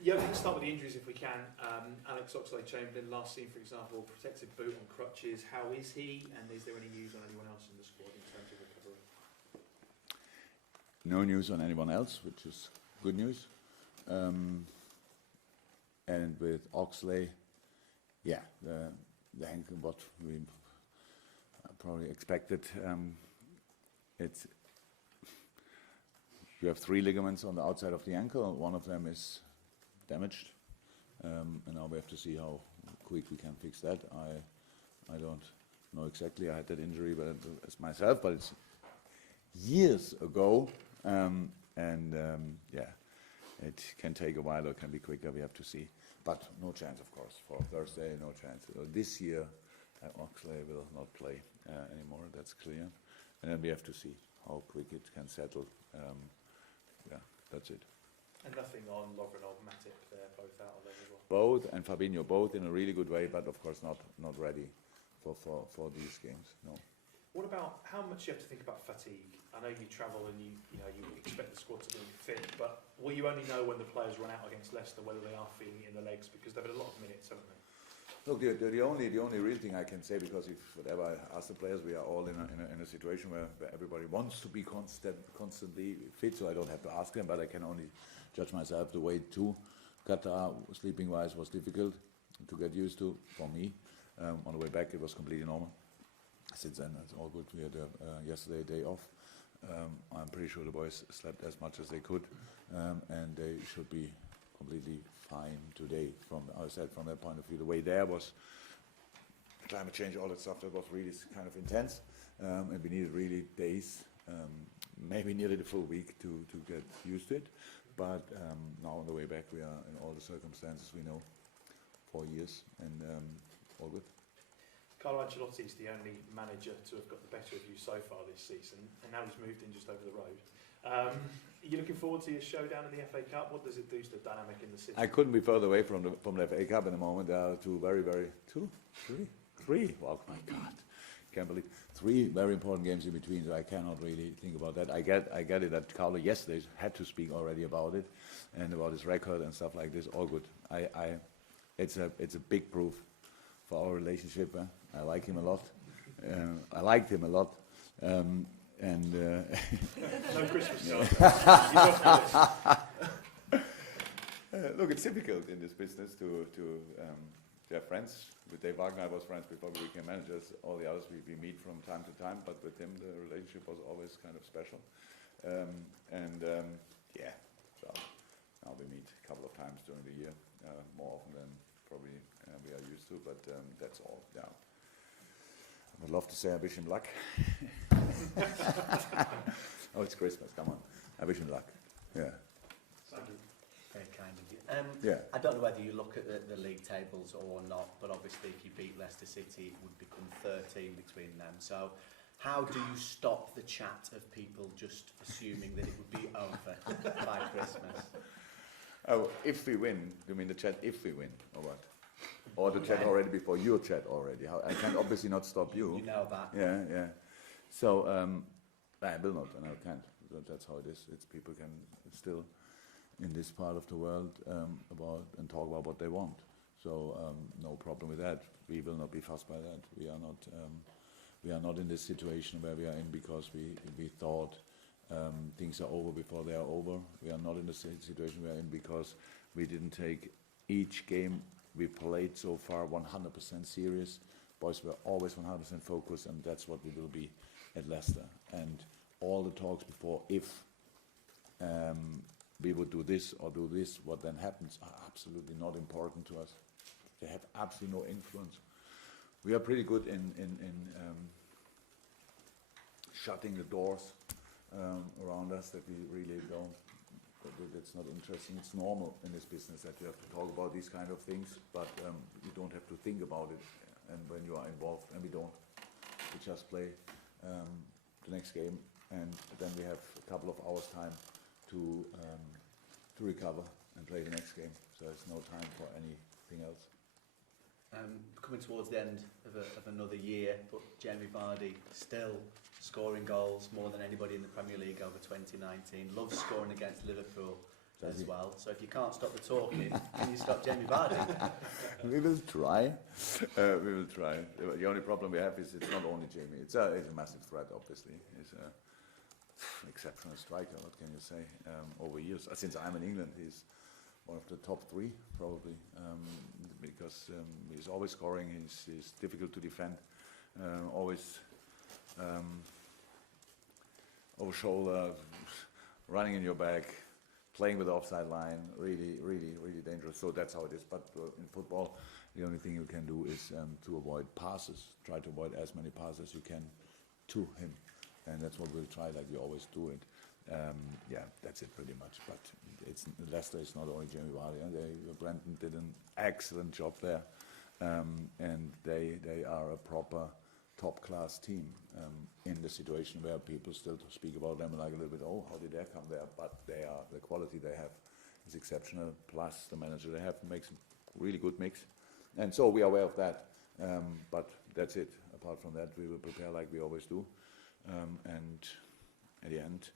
Yeah, we can start with the injuries if we can. Alex Oxlade-Chamberlain, last seen, for example, protective boot on crutches. How is he? And is there any news on anyone else in the squad in terms of recovery? No news on anyone else, which is good news. And with Oxley, yeah, the ankle, what we probably expected. You have 3 ligaments on the outside of the ankle. One of them is damaged, and now we have to see how quick we can fix that. I don't know exactly. I had that injury as myself, but it's years ago, yeah, it can take a while or it can be quicker. We have to see, but no chance, of course, for Thursday. No chance. This year, Oxley will not play anymore. That's clear, and then we have to see how quick it can settle. Yeah, that's it. And nothing on Lovren or Matip, they're both out of there as well? Both, and Fabinho, both in a really good way, but of course not ready for these games, no. What about how much you have to think about fatigue? I know you travel and you expect the squad to be fit, but will you only know when the players run out against Leicester whether they are feeling it in the legs, because they've had a lot of minutes, haven't they? Look, the only real thing I can say, because if whatever I ask the players, we are all in a situation where everybody wants to be constantly fit, so I don't have to ask them, but I can only judge myself. The way to Qatar, sleeping-wise, was difficult to get used to for me. On the way back, it was completely normal. Since then, it's all good. We had yesterday a day off. I'm pretty sure the boys slept as much as they could, and they should be completely fine today. From that point of view, the way there was climate change, all that stuff that was really kind of intense, and we needed really days, maybe nearly the full week to get used to it. But now on the way back, we are in all the circumstances we know, 4 years, and all good. Carlo Ancelotti is the only manager to have got the better of you so far this season, and now he's moved in just over the road. Are you looking forward to your showdown in the FA Cup? What does it do to the dynamic in the city? I couldn't be further away from the FA Cup in a moment. There are three. Oh my God, can't believe 3 very important games in between. So I cannot really think about that. I get it that Carlo yesterday had to speak already about it and about his record and stuff like this. All good. It's a big proof for our relationship. I like him a lot. I liked him a lot. No Christmas song. Look, it's difficult in this business to have friends. With Dave Wagner, I was friends before we became managers. All the others we meet from time to time, but with him the relationship was always kind of special. Yeah, so now we meet a couple of times during the year, more often than probably we are used to, but that's all. Yeah. I would love to say I wish him luck. Oh, it's Christmas, come on. I wish him luck. Yeah. Thank you. Very kind of you. Yeah. I don't know whether you look at the league tables or not, but obviously if you beat Leicester City, it would become 13 between them. So how do you stop the chat of people just assuming that it would be over by Christmas? Oh, if we win, you mean the chat if we win, or what? Or the chat already before your chat already? I can obviously not stop you. You know that. Yeah. So I will not, and I can't. That's how it is. It's people can still, in this part of the world, talk about what they want. So no problem with that. We will not be fussed by that. We are not in this situation where we are in because we thought things are over before they are over. We are not in the situation we are in because we didn't take each game we played so far 100% serious. Boys were always 100% focused, and that's what we will be at Leicester. And all the talks before, if we would do this or do this, what then happens are absolutely not important to us. They have absolutely no influence. We are pretty good in shutting the doors around us that we really don't. That's not interesting. It's normal in this business that you have to talk about these kind of things, but you don't have to think about it. And when you are involved, and we don't, we just play the next game, and then we have a couple of hours time to recover and play the next game. So there's no time for anything else. Coming towards the end of another year, but Jamie Vardy still scoring goals more than anybody in the Premier League over 2019. Loves scoring against Liverpool. as well. So if you can't stop the talking, can you stop Jamie Vardy? We will try. We will try. The only problem we have is it's not only Jamie. It's a massive threat, obviously. He's an exceptional striker, what can you say? Over years. Since I'm in England, he's one of the top 3, probably, because he's always scoring. He's difficult to defend, always over shoulder, running in your back, playing with the offside line, really, really, really dangerous. So that's how it is. But in football, the only thing you can do is to avoid passes. Try to avoid as many passes as you can to him. And that's what we'll try, like we always do it. Yeah, that's it pretty much. But Leicester is not only Jamie Vardy. Brendan did an excellent job there. And they are a proper top-class team in the situation where people still speak about them like a little bit, oh, how did they come there? But the quality they have is exceptional, plus the manager they have makes a really good mix. And so we are aware of that, but that's it. Apart from that, we will prepare like we always do. And at the end,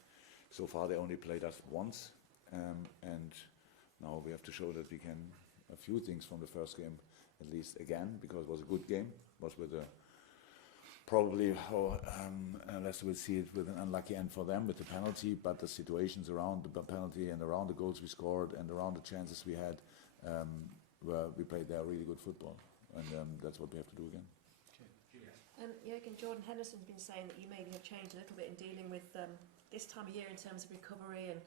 so far they only played us once, and now we have to show that we can a few things from the first game at least again, because it was a good game. It was with a probably Leicester will see it with an unlucky end for them with the penalty, but the situations around the penalty and around the goals we scored and around the chances we had, where we played there really good football, and that's what we have to do again. Jürgen, Jordan Henderson's been saying that you maybe have changed a little bit in dealing with this time of year in terms of recovery and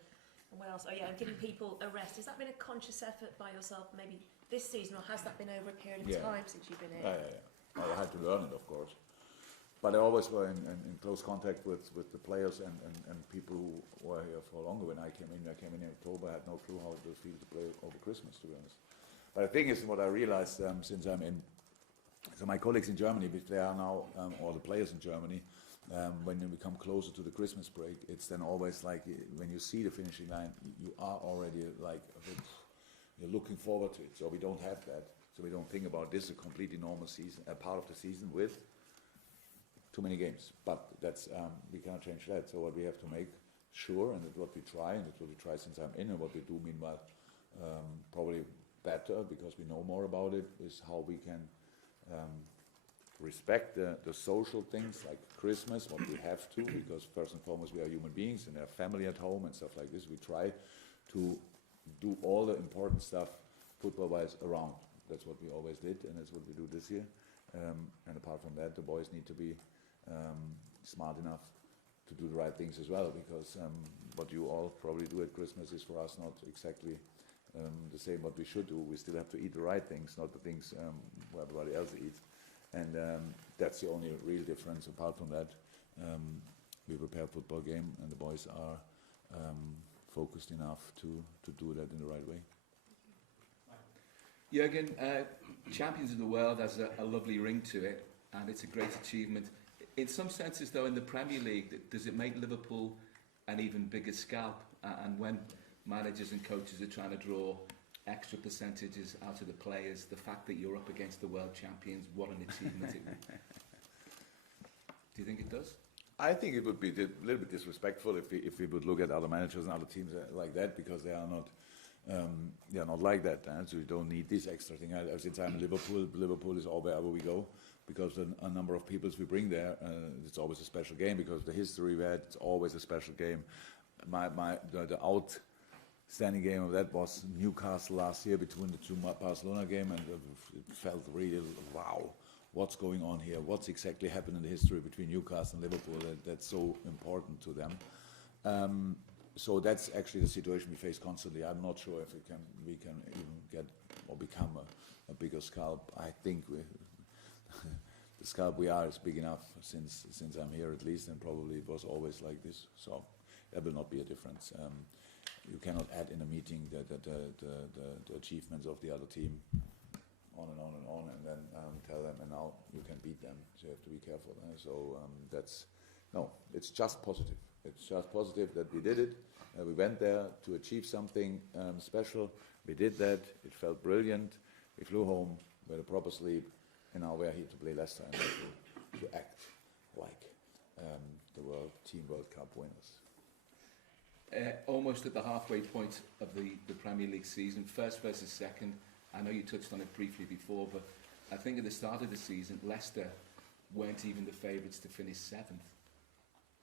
what else? Oh yeah, and giving people a rest. Has that been a conscious effort by yourself maybe this season, or has that been over a period of time since you've been here? Yeah. I had to learn it, of course. But I always were in close contact with the players and people who were here for longer. When I came in in October, I had no clue how it would feel to play over Christmas, to be honest. But the thing is, what I realized since I'm in, so my colleagues in Germany, they are now, or the players in Germany, when we come closer to the Christmas break, it's then always like, when you see the finishing line, you are already like, you're looking forward to it. So we don't have that. So we don't think about this, a completely normal season, a part of the season with too many games. But that's, we cannot change that. So what we have to make sure, and that's what we try, and that's what we try since I'm in, and what we do meanwhile, probably better, because we know more about it, is how we can respect the social things like Christmas, what we have to, because first and foremost we are human beings and have family at home and stuff like this. We try to do all the important stuff football-wise around. That's what we always did, and that's what we do this year. And apart from that, the boys need to be smart enough to do the right things as well, because what you all probably do at Christmas is for us not exactly the same what we should do. We still have to eat the right things, not the things where everybody else eats. And that's the only real difference. Apart from that, we prepare a football game, and the boys are focused enough to do that in the right way. Jürgen, Champions of the World has a lovely ring to it, and it's a great achievement. In some senses, though, in the Premier League, does it make Liverpool an even bigger scalp? And when managers and coaches are trying to draw extra percentages out of the players, the fact that you're up against the world champions, what an achievement it would be. Do you think it does? I think it would be a little bit disrespectful if we would look at other managers and other teams like that, because they are not like that. So we don't need this extra thing. Since I'm in Liverpool is all wherever we go, because a number of peoples we bring there, it's always a special game, because of the history we had. It's always a special game. The outstanding game of that was Newcastle last year, between the two Barcelona game, and it felt really, wow, what's going on here? What's exactly happened in the history between Newcastle and Liverpool that's so important to them? So that's actually the situation we face constantly. I'm not sure if we can even get or become a bigger scalp. I think the scalp we are is big enough since I'm here, at least, and probably it was always like this. So there will not be a difference. You cannot add in a meeting the achievements of the other team on and on and on, and then tell them, and now you can beat them. So you have to be careful. So it's just positive. It's just positive that we did it. We went there to achieve something special. We did that. It felt brilliant. We flew home, we had a proper sleep, and now we're here to play Leicester and to act like the World Cup winners. almost at the halfway point of the Premier League season, first versus second. I know you touched on it briefly before, but I think at the start of the season, Leicester weren't even the favourites to finish seventh,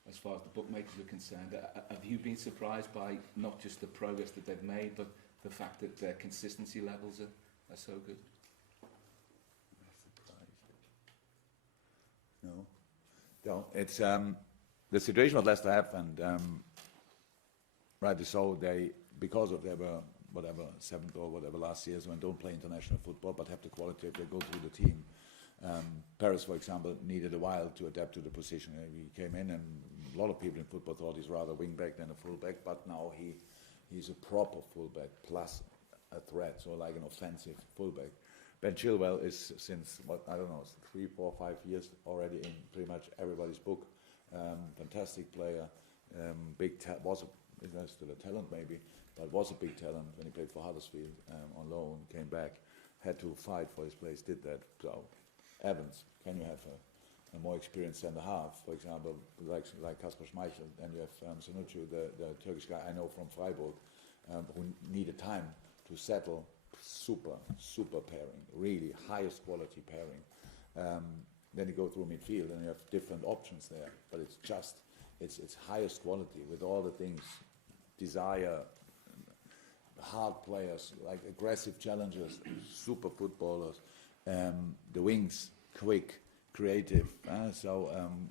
as far as the bookmakers were concerned. Have you been surprised by not just the progress that they've made, but the fact that their consistency levels are so good? No, it's the situation what Leicester have, and rightly so. They, because of they were whatever seventh or whatever last year's, when don't play international football, but have the quality if they go through the team. Paris, for example, needed a while to adapt to the position. He came in, and a lot of people in football thought he's rather wing back than a full back, but now he's a proper full back plus a threat, so like an offensive full back. Ben Chilwell is since, what, I don't know, 3, 4, 5 years already in pretty much everybody's book. Fantastic player, is still a talent maybe, but was a big talent when he played for Huddersfield on loan, came back, had to fight for his place, did that. So Evans, can you have a more experienced centre-half, for example, like Kasper Schmeichel, and you have Sanucci, the Turkish guy I know from Freiburg, who needed time to settle. Super pairing, really highest quality pairing. Then you go through midfield and you have different options there, but it's just, it's highest quality with all the things, desire, hard players, like aggressive challengers, super footballers, the wings, quick, creative,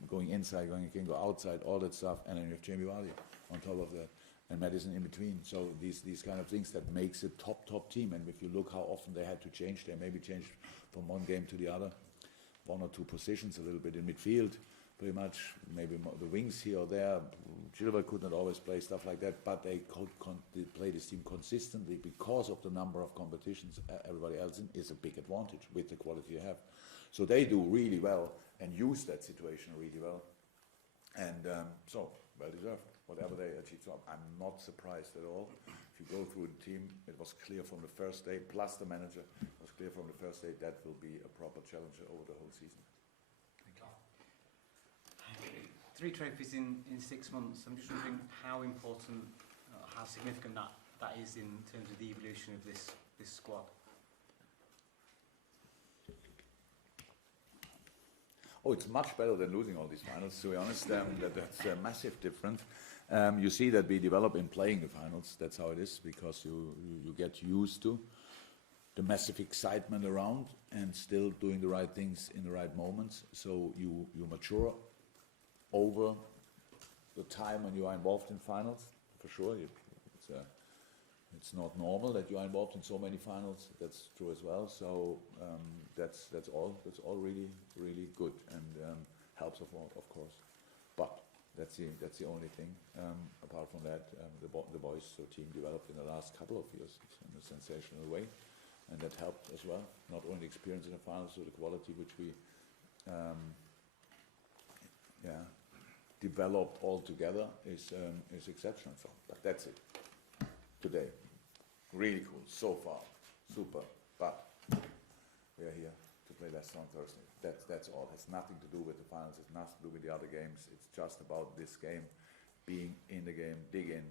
going inside, you can go outside, all that stuff, and then you have Jamie Vardy on top of that, and Madison in between. So these kind of things that makes a top team. And if you look how often they had to change, they maybe changed from one game to the other, 1 or 2 positions, a little bit in midfield, pretty much, maybe the wings here or there. Chilwell could not always play stuff like that, but they could play this team consistently because of the number of competitions everybody else in is a big advantage with the quality they have. So they do really well and use that situation really well. And so, well deserved, whatever they achieve. So I'm not surprised at all. If you go through the team, it was clear from the first day, plus the manager, it was clear from the first day that will be a proper challenger over the whole season. 3 trophies in 6 months. I'm just wondering how important, how significant that is in terms of the evolution of this squad. Oh, it's much better than losing all these finals, to be honest. That's a massive difference. You see that we develop in playing the finals. That's how it is, because you get used to the massive excitement around and still doing the right things in the right moments. So you mature over the time when you are involved in finals, for sure. It's not normal that you are involved in so many finals. That's true as well. So that's all really good and helps of course. But that's the only thing. Apart from that, the boys team developed in the last couple of years in a sensational way, and that helped as well. Not only experience in the finals, so the quality which we developed all together is exceptional. So, but that's it. Today, really cool so far, super. But we are here to play Leicester on Thursday. That's all. It has nothing to do with the finals. It's nothing to do with the other games. It's just about this game, being in the game, dig in,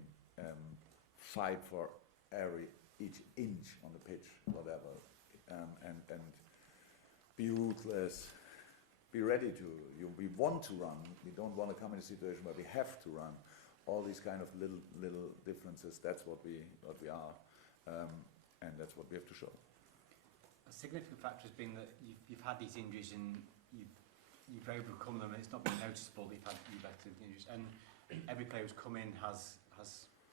fight for each inch on the pitch, whatever, and be ruthless. Be ready to. We want to run. We don't want to come in a situation where we have to run. All these kind of little differences. That's what we are, and that's what we have to show. A significant factor has been that you've had these injuries and you've overcome them. And it's not been noticeable that you've had injuries, and every player who's come in has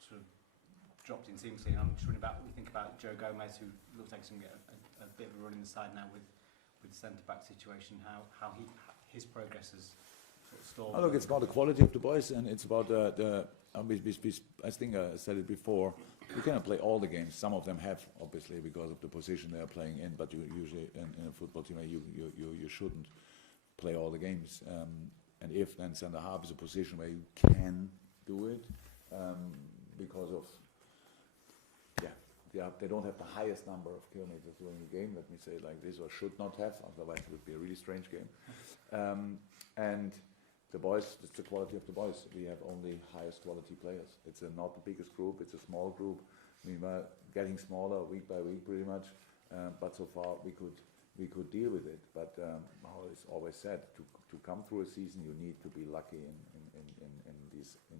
sort of dropped in seamlessly. And I'm just wondering about, we think about Joe Gomez, who looks like he's going to get a bit of a run in the side now with the centre back situation. How his progress has sort of stalled. Oh, look, it's about the quality of the boys, and it's about I think I said it before. You cannot play all the games. Some of them have, obviously, because of the position they are playing in. But you usually in a football team, you shouldn't play all the games. And if then centre half is a position where you can do it, because of they don't have the highest number of kilometers during the game. Let me say it like this, or should not have. Otherwise, it would be a really strange game. And the boys, it's the quality of the boys. We have only highest quality players. It's not the biggest group, it's a small group. We were getting smaller week by week pretty much, but so far we could deal with it. But how it's always said, to come through a season you need to be lucky in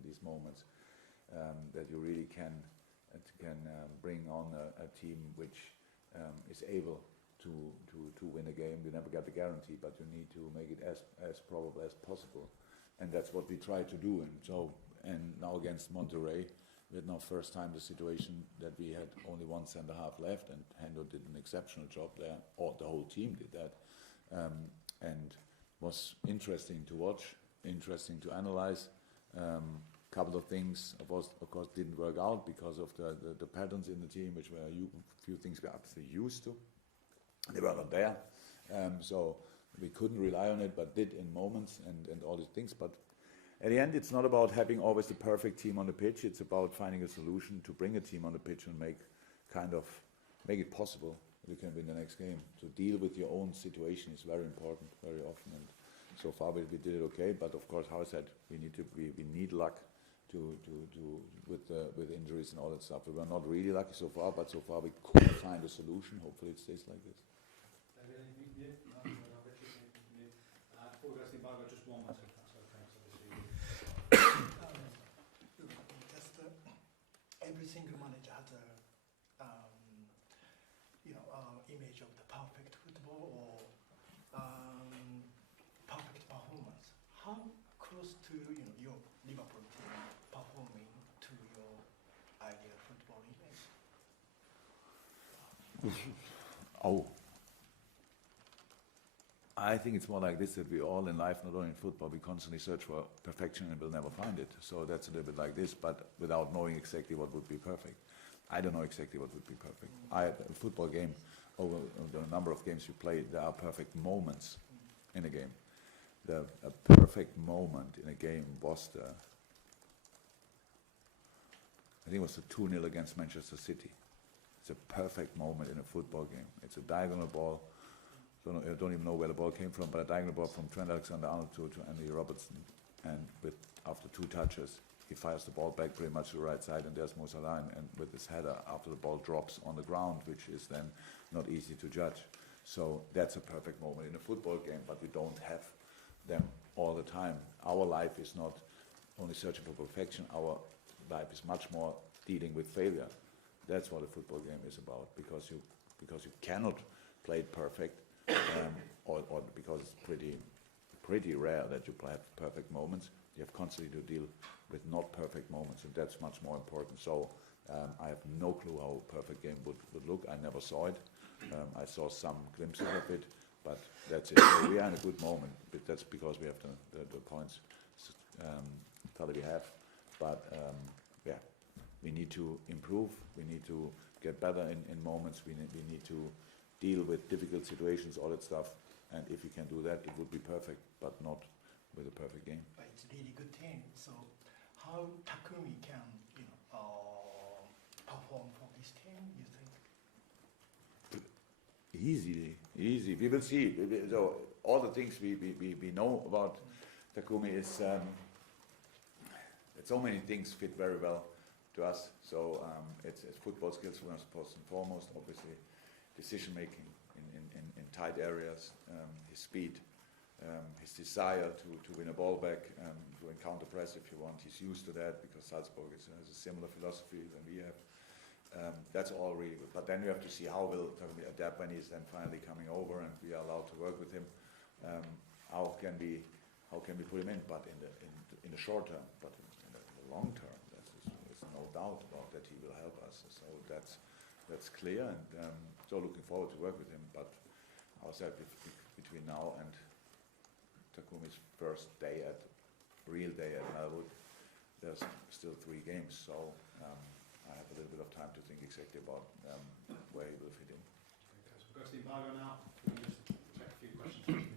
these moments, that you really can bring on a team which is able to win a game. You never get the guarantee, but you need to make it as probable as possible, and that's what we try to do. And now against Monterrey, we had now first time the situation that we had only one centre half left, and Hendo did an exceptional job there, or the whole team did that, and was interesting to watch, interesting to analyze. Couple of things, of course, didn't work out because of the patterns in the team, which were a few things we absolutely used to. They were not there, so we couldn't rely on it, but did in moments and all these things. But at the end, it's not about having always the perfect team on the pitch. It's about finding a solution to bring a team on the pitch and make it possible you can win the next game. To deal with your own situation is very important, very often. And so far we did it okay. But of course, how I said, we need luck with injuries and all that stuff. We were not really lucky so far, but so far we could find a solution. Hopefully, it stays like this. Just one more, if that's okay. Every single manager has a image of the perfect football or perfect performance. How close to your Liverpool team performing to your ideal football image? I think it's more like this, that we all in life, not only in football, we constantly search for perfection and we'll never find it. So that's a little bit like this, but without knowing exactly what would be perfect. I don't know exactly what would be perfect. A football game, over the number of games you play, there are perfect moments in a game. A perfect moment in a game was I think it was the 2-0 against Manchester City. It's a perfect moment in a football game. It's a diagonal ball. I don't even know where the ball came from, but a diagonal ball from Trent Alexander-Arnold to Andy Robertson. And after 2 touches, he fires the ball back pretty much to the right side, and there's Mo Salah, and with his header after the ball drops on the ground, which is then not easy to judge. So that's a perfect moment in a football game, but we don't have them all the time. Our life is not only searching for perfection, our life is much more dealing with failure. That's what a football game is about, because you cannot play it perfect, or because it's pretty rare that you have perfect moments. You have constantly to deal with not perfect moments, and that's much more important. So I have no clue how a perfect game would look. I never saw it. I saw some glimpses of it, but that's it. So we are in a good moment, but that's because we have the points that we have. But yeah, we need to improve. We need to get better in moments. We need to deal with difficult situations, all that stuff. And if we can do that, it would be perfect, but not with a perfect game. But it's a really good team. So how Takumi can perform for this team, you think? Easy. We will see. So all the things we know about Takumi is that so many things fit very well to us. So it's football skills first and foremost, obviously, decision making in tight areas, his speed, his desire to win a ball back, to encounter press if you want. He's used to that because Salzburg has a similar philosophy than we have. That's all really good. But then we have to see how will Takumi adapt when he's then finally coming over and we are allowed to work with him. How can we put him in? But in the short term, but in the long term, there's no doubt about that he will help us. So that's clear, and so looking forward to work with him. But I said between now and Takumi's first real day at Melwood, there's still 3 games. So I have a little bit of time to think exactly about where he will fit in. Okay, so we've got to the embargo now. We'll just check a few questions.